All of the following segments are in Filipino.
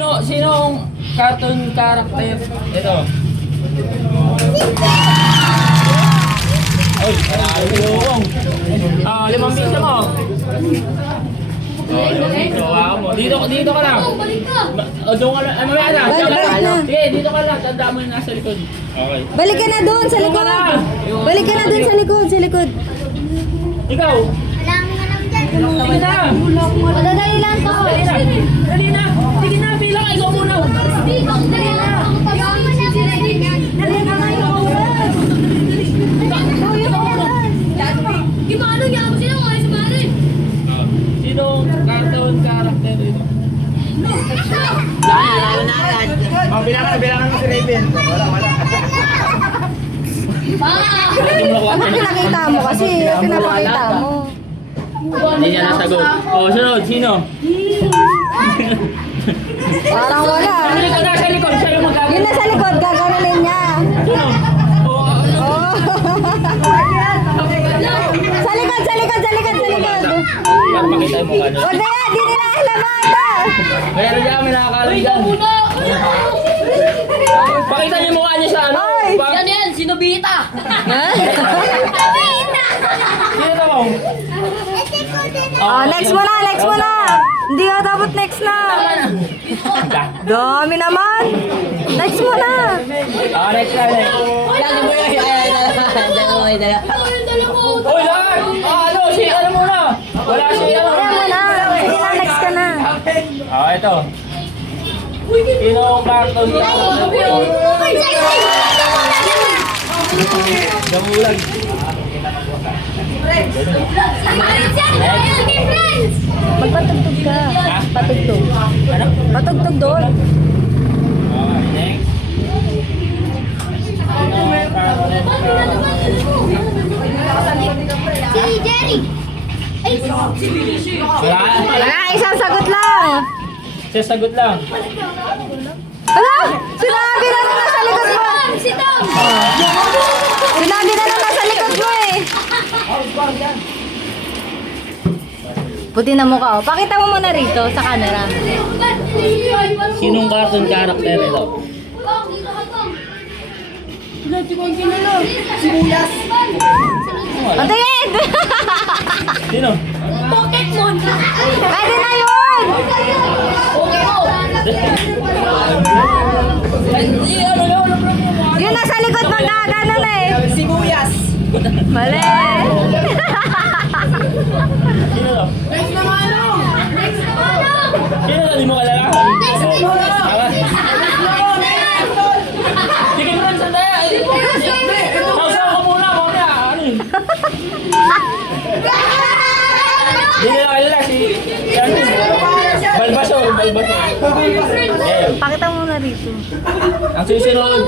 Sino, sinong cartoon character? Ito. Oy, ayong. Ah, limang piso mo. Oh, limang piso. Hawakan mo. Dito, dito ka lang. O, doon ka lang. Ano yan na? Balik, balik na. Sige, dito ka lang. Tandaan mo yung nasa likod. Okay. Balik ka na doon sa likod. Balik ka na doon sa likod, sa likod. Ikaw. Sige na. Madadali lang to. Dali na. Dali na. Sige na, bilang. Ikaw muna. Character ito? Oh, bilangan, bilangan mo si Raven. Wala, wala. Ano pinakita mo kasi? Pinapakita mo? Hindi niya nasagot. Oh, sunod. Sino? Parang wala. Sa likod, nasa likod. Siya yung magkakaroon. Yun na sa likod, gaganunin niya. Sino? Oh, ano? Oh. sa likod, sa likod, sa likod, sa likod. Yung mukha niya. Huwag na yan, di nila alam ata. Meron dyan, may nakakalam dyan. Pakita niyo mukha niya sa ano. Yan yan, si Nobita! Sino to? Oh, next mo na, next mo na. Hindi ka dapat next na. Dami naman. Next mo na. Ah, next na, next. Uy, lahat! Ah, ano, si ano muna? Wala si ano. Kaya mo na. Sige na, next ka na. Ah, ito. Sino ang cartoon Gamulag. Magpatugtog ka. Patugtog. Ano? Patugtog doon. Si Jerry! Ay, Wala. Wala, isang sagot lang. Sasagot lang. Ala! Sinabi na naman sa likod mo. si Tom! Sinabi na naman sa likod mo eh. Puti na mukha oh. Pakita mo muna rito sa camera. Sinong cartoon character ito? Patingin! Sino? Pokemon! Pwede na yun! Pokemon! Yun nasa likod mo gaganon eh. Sibuyas. Mali. Sino to? Next na manong! Next na manong! Sino to? Di mo kalala? Next na manong! Sige mo lang sandali. Sausaw ka muna, muna. Ano yun? Di nila kalala si... si yun? Balbasor, Balbasor. Eh, Pakita mo muna rito. ang susunod.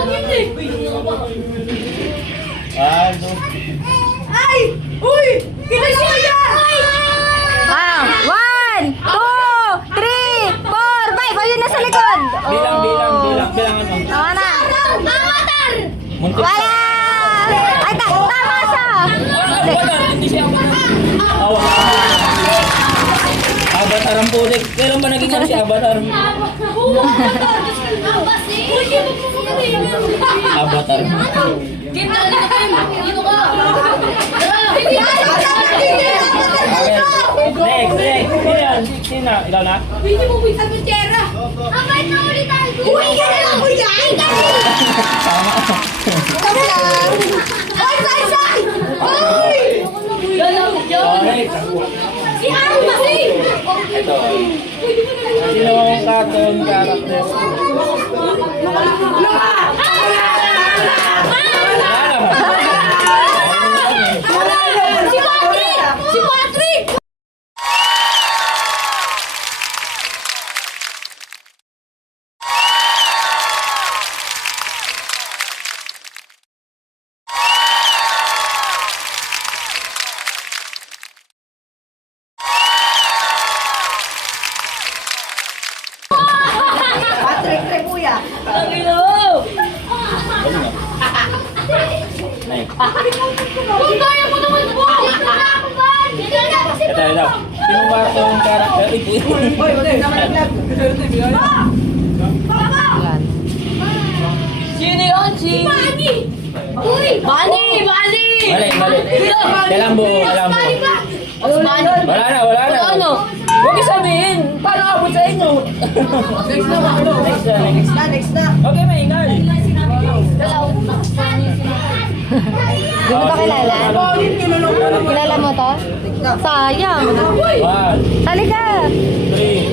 Aldo. Ay! Uy! Pinasaya! Ah, one, two, three, four, five. Ayun na sa likod. Bilang, bilang, bilang, bilang ano? Tama na. Avatar! Muntik. Wala. Ay, ta tama siya. Avatar, hindi siya Avatar. Oh, Avatar ang putik. Kailan ba naging ano si Avatar? Avatar. Game na lang ako. Dito ka. Okay. Next, next. Sino yan? Sino? Ikaw na? Hindi mo bisa ng tiyera. Abay na ulit tayo. Uy, ka na lang, kuya. Ay, kami. Kami lang. Ay, say, say. Ay! Yan, yan. Oh, next. Si Aaron kasi. Ito. Sino ang cartoon character? ginawa kong karakter. Sino yun? Si... Bani! Uy! Bani! Bani! Bali, bali. Dalang buo, dalang buo. Wala na, wala na. Ano? Huwag sabihin, para abot sa inyo. Next na, next na. Next na, next na. Okay, maingat. Di mo to kilala? Kilala mo to? Sayang. One, Halika. three,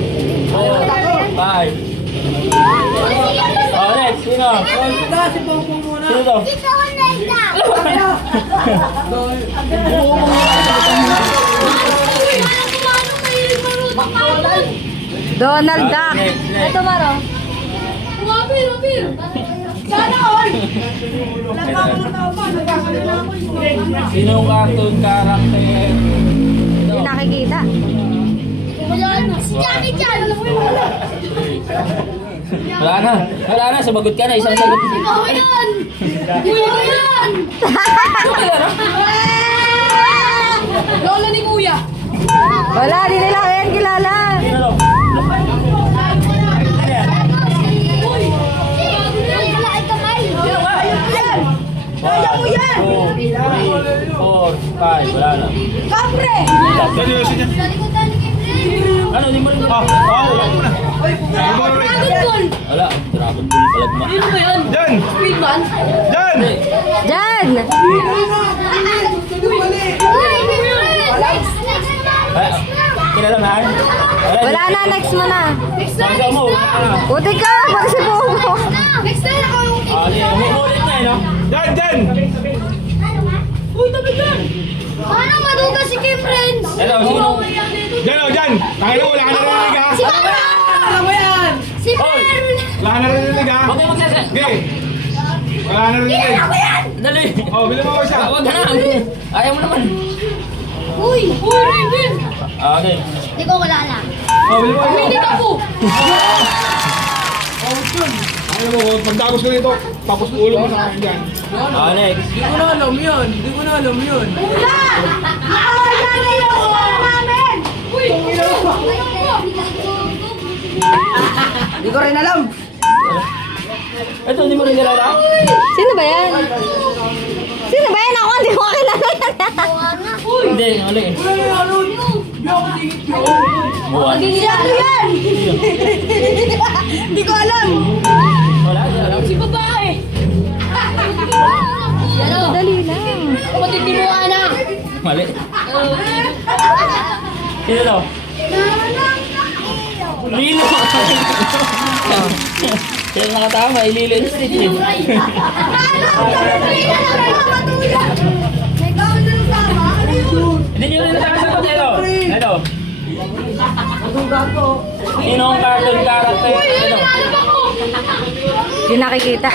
four, five. Oh, next. Sino? Sino to? Donald Duck. Ito, Maro. Sinong cartoon character? Hindi nakikita. Si Jackie Chan! Wala na. Wala na. Sumagot ka na. Isang sagot. Ikaw yan! Kuya ko yan! Lola ni Kuya! Wala, di nila yan kilala. Sino five. Wala na. Kapre! Seryoso niya. Ano? Di mo rin Ah, ah, wala ko na. Dragon Ball! Wala. Dragon Ball palagma. Ano ba yan? Diyan! Speedman? Diyan! Diyan. Next! Next na! Ah, Kilala na? Wala na, next mo na. Next na! Wala na. Buti ka, pag si Bobo. Next na! Nakaulit Ah. Umuulit na eh, no? Diyan! Diyan! Uy, tabi dyan! Paano maduga si Kim Friends? Hello, sino? Diyan o, diyan! Tangin mo, wala ka narinig ha! Si Mara! Alam mo yan! Si Oy! Mer! Wala ka narinig ha! Huwag kayo magsasa. Okay! Wala ka narinig! Alam mo yan! Dali. Oh, bilang mo ako siya! Huwag ka na. Ayaw mo naman. Uy! Uy, Raven! Ah, Okay. Hindi ko wala na. Oh, bilang mo ako Hindi siya! ka po! Ano mo, pagtapos ko nito, tapos ulo mo sa akin dyan. Ah, next. Hindi ko na alam yun. Hindi ko na alam yun. Wala! Nakakaya na yung wala namin! Uy! Hindi ko rin alam. Ito, hindi mo rin kilala? Sino ba yan? Sino ba yan? Ako, hindi ko kilala yan. Hindi, mali. Buwan. Si ano yan? Hindi ko alam! Wala, alam. Si babae! Ano? Dali lang. Kapatid ni Moana! Mali. Sino to? Lilo. Sino nakatama? Ililo yung Stitch eh. Na? Ano? Hindi nyo rin nakasagot ito. Ito. Sino ang cartoon character? Ito. Hindi nakikita.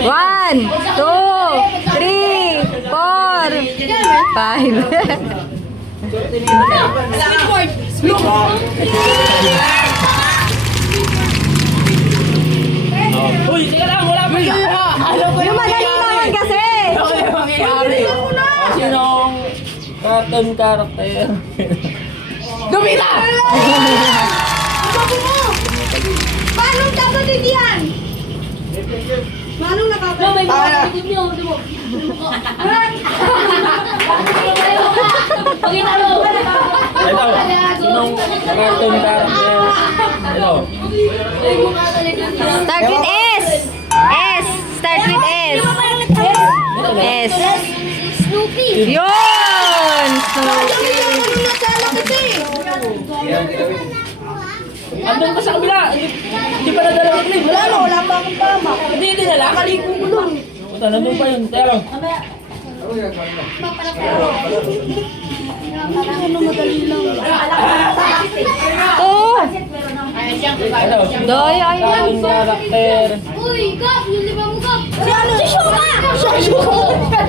One, two, three, four, five. Oh. Uy, teka lang, wala pa yun. Alam ko Yung madali naman kasi. Okay, mangyayari. Sino ang cartoon character? Gumita! Kapatid yan? Paano nakapatid? may kapatid niyo. Pakita mo! Ito. Sinong cartoon character? Ito. Start with S. S. Start with S. S. Snoopy! Yun! Andun pa sa kabila. Hindi, hindi pa nadala ng clip. Wala na, wala pa akong tama. Hindi, hindi nala. Kaliko ko doon. Puta, nandun pa yun. Kaya lang. Oh! Ito. Doy, ay. Cartoon character. Uy, Gab! Yung lima mo, Gab! Si ano? Si Shuka! Si Shuka!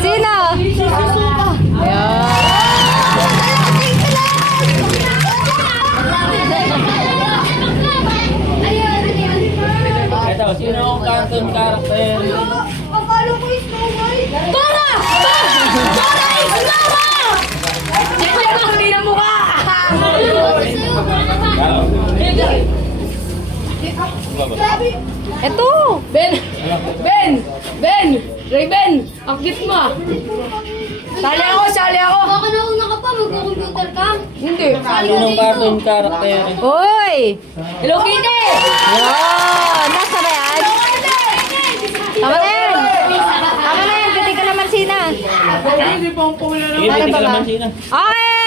Sino? Si Shuka! Yan. Ito, sino ang cartoon character? Akala ko is Snow White. Dora! Dora is Dora! Siyempre ako hindi na mukha! Ito. Grabe. Ito. Ben! Ben! Ben! Raven! Akit mo! ah. Sali ako, sali ako. Baka nauna ka pa, magko-computer ka. Hindi. Ano Sinong cartoon character? Uy. Hello Kitty! Wow. Nasa ba yan? Tama na yan. Tama na yan. Pwede ka naman sina. Sige, pwede ka naman sino. Okay.